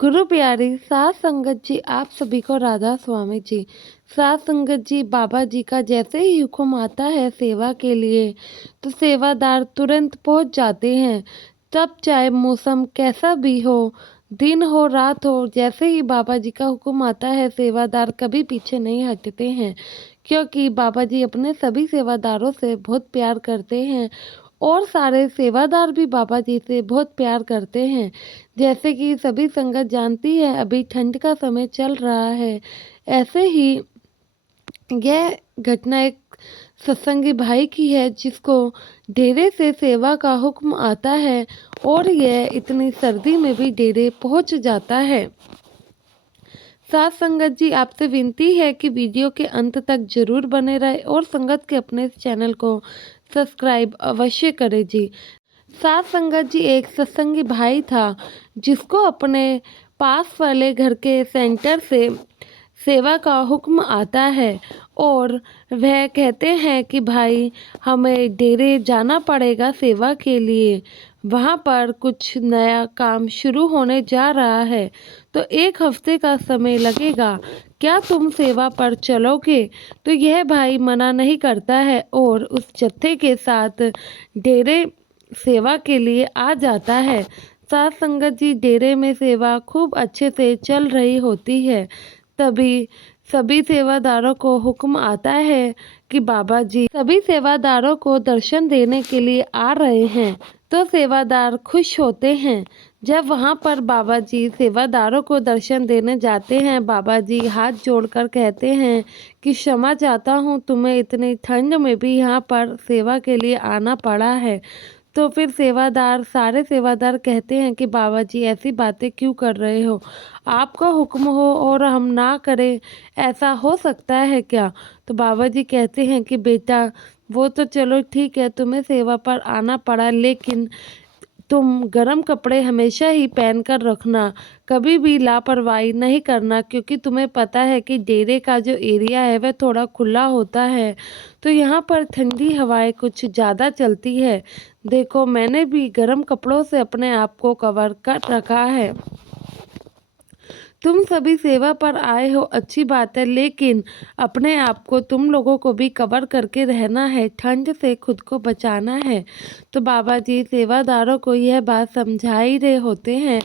गुरु प्यारी सात संगत जी, आप सभी को राधा स्वामी जी। सात संगत जी, बाबा जी का जैसे ही हुक्म आता है सेवा के लिए तो सेवादार तुरंत पहुंच जाते हैं। तब चाहे मौसम कैसा भी हो, दिन हो रात हो, जैसे ही बाबा जी का हुक्म आता है सेवादार कभी पीछे नहीं हटते हैं, क्योंकि बाबा जी अपने सभी सेवादारों से बहुत प्यार करते हैं और सारे सेवादार भी बाबा जी से बहुत प्यार करते हैं। जैसे कि सभी संगत जानती है, अभी ठंड का समय चल रहा है। ऐसे ही यह घटना एक सत्संगी भाई की है जिसको डेरे से सेवा का हुक्म आता है और यह इतनी सर्दी में भी डेरे पहुंच जाता है। साथ संगत जी, आपसे विनती है कि वीडियो के अंत तक जरूर बने रहे और संगत के अपने इस चैनल को सब्सक्राइब अवश्य करें जी। साथ संगत जी, एक सत्संगी भाई था जिसको अपने पास वाले घर के सेंटर से सेवा का हुक्म आता है और वह कहते हैं कि भाई हमें डेरे जाना पड़ेगा सेवा के लिए, वहाँ पर कुछ नया काम शुरू होने जा रहा है तो 1 हफ्ते का समय लगेगा, क्या तुम सेवा पर चलोगे? तो यह भाई मना नहीं करता है और उस जत्थे के साथ डेरे सेवा के लिए आ जाता है। साथ संगत जी, डेरे में सेवा खूब अच्छे से चल रही होती है। तभी सभी सेवादारों को हुक्म आता है कि बाबा जी सभी सेवादारों को दर्शन देने के लिए आ रहे हैं। तो सेवादार खुश होते हैं। जब वहाँ पर बाबा जी सेवादारों को दर्शन देने जाते हैं, बाबा जी हाथ जोड़कर कहते हैं कि क्षमा चाहता हूँ, तुम्हें इतनी ठंड में भी यहाँ पर सेवा के लिए आना पड़ा है। तो फिर सारे सेवादार कहते हैं कि बाबा जी ऐसी बातें क्यों कर रहे हो, आपका हुक्म हो और हम ना करें, ऐसा हो सकता है क्या? तो बाबा जी कहते हैं कि बेटा वो तो चलो ठीक है, तुम्हें सेवा पर आना पड़ा, लेकिन तुम गर्म कपड़े हमेशा ही पहन कर रखना, कभी भी लापरवाही नहीं करना, क्योंकि तुम्हें पता है कि डेरे का जो एरिया है वह थोड़ा खुला होता है तो यहाँ पर ठंडी हवाएं कुछ ज़्यादा चलती है। देखो, मैंने भी गर्म कपड़ों से अपने आप को कवर कर रखा है। तुम सभी सेवा पर आए हो, अच्छी बात है, लेकिन अपने आप को तुम लोगों को भी कवर करके रहना है, ठंड से खुद को बचाना है। तो बाबा जी सेवादारों को यह बात समझा ही रहे होते हैं।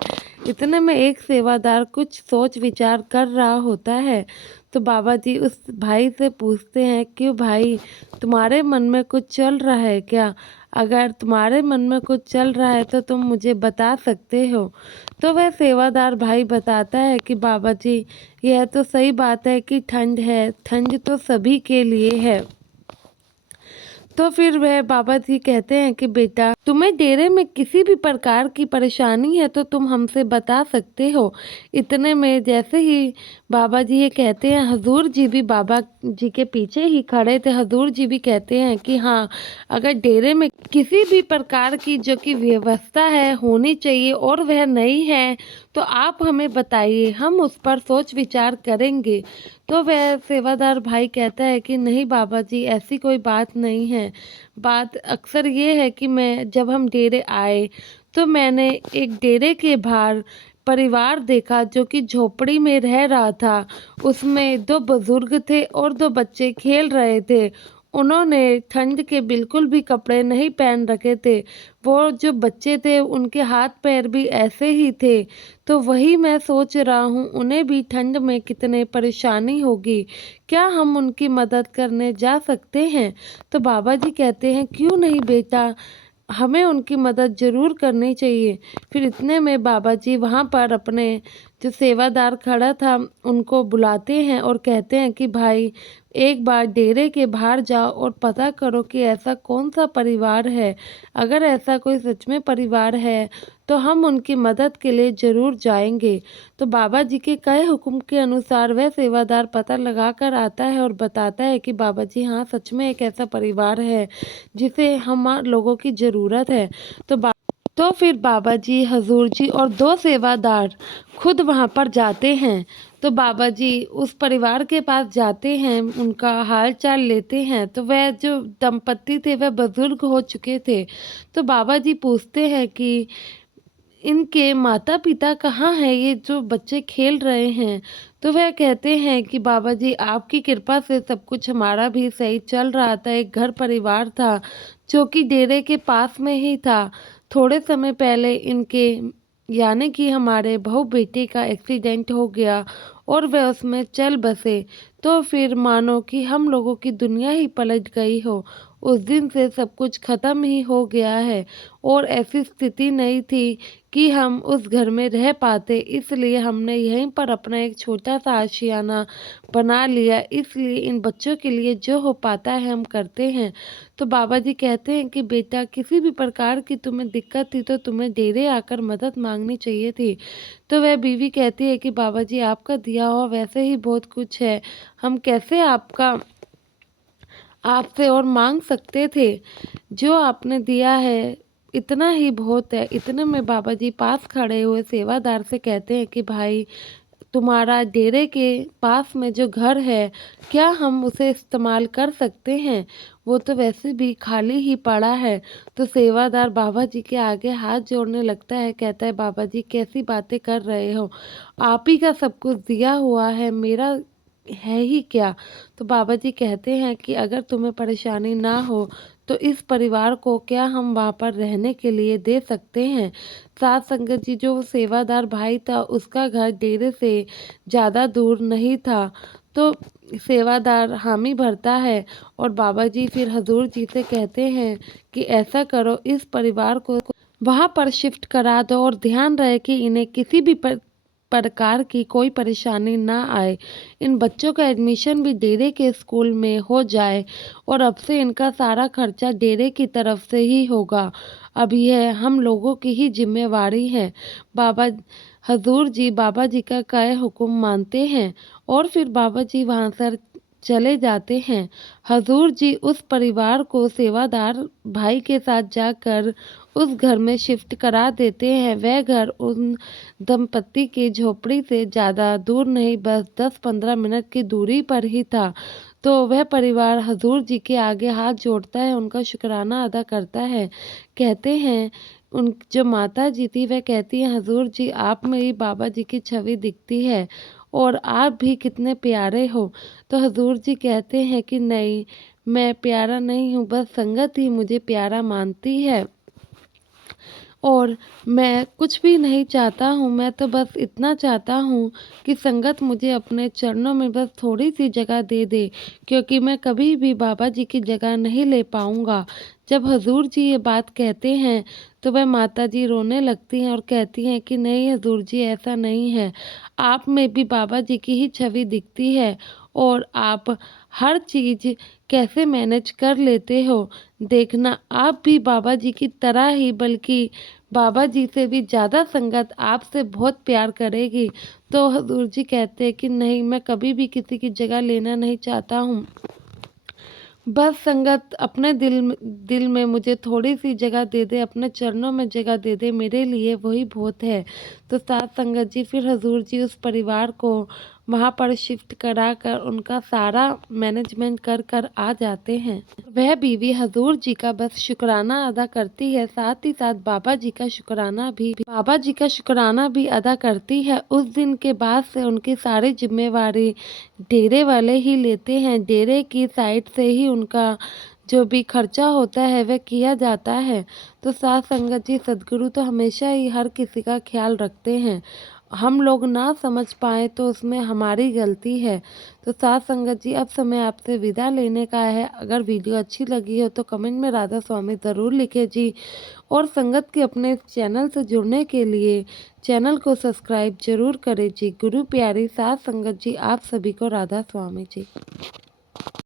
इतने में एक सेवादार कुछ सोच विचार कर रहा होता है। तो बाबा जी उस भाई से पूछते हैं, क्यों भाई, तुम्हारे मन में कुछ चल रहा है क्या? अगर तुम्हारे मन में कुछ चल रहा है तो तुम मुझे बता सकते हो। तो वह सेवादार भाई बताता है कि बाबा जी यह तो सही बात है कि ठंड है, ठंड तो सभी के लिए है। तो फिर वह बाबा जी कहते हैं कि बेटा तुम्हें डेरे में किसी भी प्रकार की परेशानी है तो तुम हमसे बता सकते हो। इतने में जैसे ही बाबा जी ये कहते हैं, हजूर जी भी बाबा जी के पीछे ही खड़े थे। हजूर जी भी कहते हैं कि हाँ, अगर डेरे में किसी भी प्रकार की जो कि व्यवस्था है होनी चाहिए और वह नहीं है तो आप हमें बताइए, हम उस पर सोच विचार करेंगे। तो वह सेवादार भाई कहता है कि नहीं बाबा जी, ऐसी कोई बात नहीं है। बात अक्सर ये है कि मैं जब हम डेरे आए तो मैंने एक डेरे के बाहर परिवार देखा जो कि झोपड़ी में रह रहा था। उसमें 2 बुजुर्ग थे और 2 बच्चे खेल रहे थे। उन्होंने ठंड के बिल्कुल भी कपड़े नहीं पहन रखे थे। वो जो बच्चे थे उनके हाथ पैर भी ऐसे ही थे। तो वही मैं सोच रहा हूँ, उन्हें भी ठंड में कितने परेशानी होगी, क्या हम उनकी मदद करने जा सकते हैं? तो बाबा जी कहते हैं, क्यों नहीं बेटा, हमें उनकी मदद ज़रूर करनी चाहिए। फिर इतने में बाबा जी वहाँ पर अपने जो सेवादार खड़ा था उनको बुलाते हैं और कहते हैं कि भाई एक बार डेरे के बाहर जाओ और पता करो कि ऐसा कौन सा परिवार है। अगर ऐसा कोई सच में परिवार है तो हम उनकी मदद के लिए ज़रूर जाएंगे। तो बाबा जी के कहे हुक्म के अनुसार वह सेवादार पता लगा कर आता है और बताता है कि बाबा जी हाँ, सच में एक ऐसा परिवार है जिसे हम लोगों की ज़रूरत है। तो फिर बाबा जी, हजूर जी और 2 सेवादार खुद वहाँ पर जाते हैं। तो बाबा जी उस परिवार के पास जाते हैं, उनका हाल चाल लेते हैं। तो वह जो दंपत्ति थे वह बुजुर्ग हो चुके थे। तो बाबा जी पूछते हैं कि इनके माता पिता कहाँ हैं, ये जो बच्चे खेल रहे हैं। तो वह कहते हैं कि बाबा जी आपकी कृपा से सब कुछ हमारा भी सही चल रहा था। एक घर परिवार था जो कि डेरे के पास में ही था। थोड़े समय पहले इनके यानी कि हमारे बहू बेटे का एक्सीडेंट हो गया और वह उसमें चल बसे। तो फिर मानो कि हम लोगों की दुनिया ही पलट गई हो। उस दिन से सब कुछ ख़त्म ही हो गया है और ऐसी स्थिति नहीं थी कि हम उस घर में रह पाते, इसलिए हमने यहीं पर अपना एक छोटा-सा आशियाना बना लिया। इसलिए इन बच्चों के लिए जो हो पाता है हम करते हैं। तो बाबा जी कहते हैं कि बेटा किसी भी प्रकार की तुम्हें दिक्कत थी तो तुम्हें डेरे आकर मदद माँगनी चाहिए थी। तो वह बीवी कहती है कि बाबा जी आपका दिया हुआ वैसे ही बहुत कुछ है, हम कैसे आपसे और माँग सकते थे। जो आपने दिया है इतना ही बहुत है। इतने में बाबा जी पास खड़े हुए सेवादार से कहते हैं कि भाई तुम्हारा डेरे के पास में जो घर है, क्या हम उसे इस्तेमाल कर सकते हैं? वो तो वैसे भी खाली ही पड़ा है। तो सेवादार बाबा जी के आगे हाथ जोड़ने लगता है, कहता है बाबा जी कैसी बातें कर रहे हो? आप ही का सब कुछ दिया हुआ है, मेरा है ही क्या? तो बाबा जी कहते हैं कि अगर तुम्हें परेशानी ना हो तो इस परिवार को क्या हम वहाँ पर रहने के लिए दे सकते हैं। साथ संगत जी जो सेवादार भाई था उसका घर डेरे से ज़्यादा दूर नहीं था। तो सेवादार हामी भरता है और बाबा जी फिर हजूर जी से कहते हैं कि ऐसा करो इस परिवार को वहाँ पर शिफ्ट करा दो और ध्यान रहे कि इन्हें किसी भी प्रकार की कोई परेशानी ना आए। इन बच्चों का एडमिशन भी डेरे के स्कूल में हो जाए और अब से इनका सारा खर्चा डेरे की तरफ से ही होगा। अब यह हम लोगों की ही जिम्मेवारी है। बाबा हजूर जी बाबा जी का कहे हुक्म मानते हैं और फिर बाबा जी वहाँ से चले जाते हैं। हजूर जी उस परिवार को सेवादार भाई के साथ जाकर उस घर में शिफ्ट करा देते हैं। वह घर उन दंपत्ति की झोपड़ी से ज़्यादा दूर नहीं, बस 10-15 मिनट की दूरी पर ही था। तो वह परिवार हजूर जी के आगे हाथ जोड़ता है, उनका शुक्राना अदा करता है। कहते हैं उन जो माता जी थी वह कहती हैं हजूर जी आप में ही बाबा जी की छवि दिखती है और आप भी कितने प्यारे हो। तो हजूर जी कहते हैं कि नहीं, मैं प्यारा नहीं हूँ, बस संगत ही मुझे प्यारा मानती है और मैं कुछ भी नहीं चाहता हूँ। मैं तो बस इतना चाहता हूँ कि संगत मुझे अपने चरणों में बस थोड़ी सी जगह दे दे, क्योंकि मैं कभी भी बाबा जी की जगह नहीं ले पाऊँगा। जब हजूर जी ये बात कहते हैं तो वह माता जी रोने लगती हैं और कहती हैं कि नहीं हजूर जी ऐसा नहीं है, आप में भी बाबा जी की ही छवि दिखती है और आप हर चीज़ कैसे मैनेज कर लेते हो। देखना आप भी बाबा जी की तरह ही, बल्कि बाबा जी से भी ज़्यादा संगत आपसे बहुत प्यार करेगी। तो हजूर जी कहते हैं कि नहीं, मैं कभी भी किसी की जगह लेना नहीं चाहता हूँ। बस संगत अपने दिल में मुझे थोड़ी सी जगह दे दे, अपने चरणों में जगह दे दे, मेरे लिए वही बहुत है। तो साथ संगत जी फिर हजूर जी उस परिवार को वहाँ पर शिफ्ट करा कर उनका सारा मैनेजमेंट कर कर आ जाते हैं। वह बीवी हजूर जी का बस शुक्राना अदा करती है, साथ ही साथ बाबा जी का शुक्राना भी अदा करती है। उस दिन के बाद से उनकी सारी जिम्मेवारी डेरे वाले ही लेते हैं। डेरे की साइड से ही उनका जो भी खर्चा होता है वह किया जाता है। तो साथ संगत जी सद्गुरु तो हमेशा ही हर किसी का ख्याल रखते हैं। हम लोग ना समझ पाए तो उसमें हमारी गलती है। तो साथ संगत जी अब समय आपसे विदा लेने का है। अगर वीडियो अच्छी लगी हो तो कमेंट में राधा स्वामी ज़रूर लिखे जी और संगत के अपने चैनल से जुड़ने के लिए चैनल को सब्सक्राइब जरूर करें जी। गुरु प्यारी साथ संगत जी आप सभी को राधा स्वामी जी।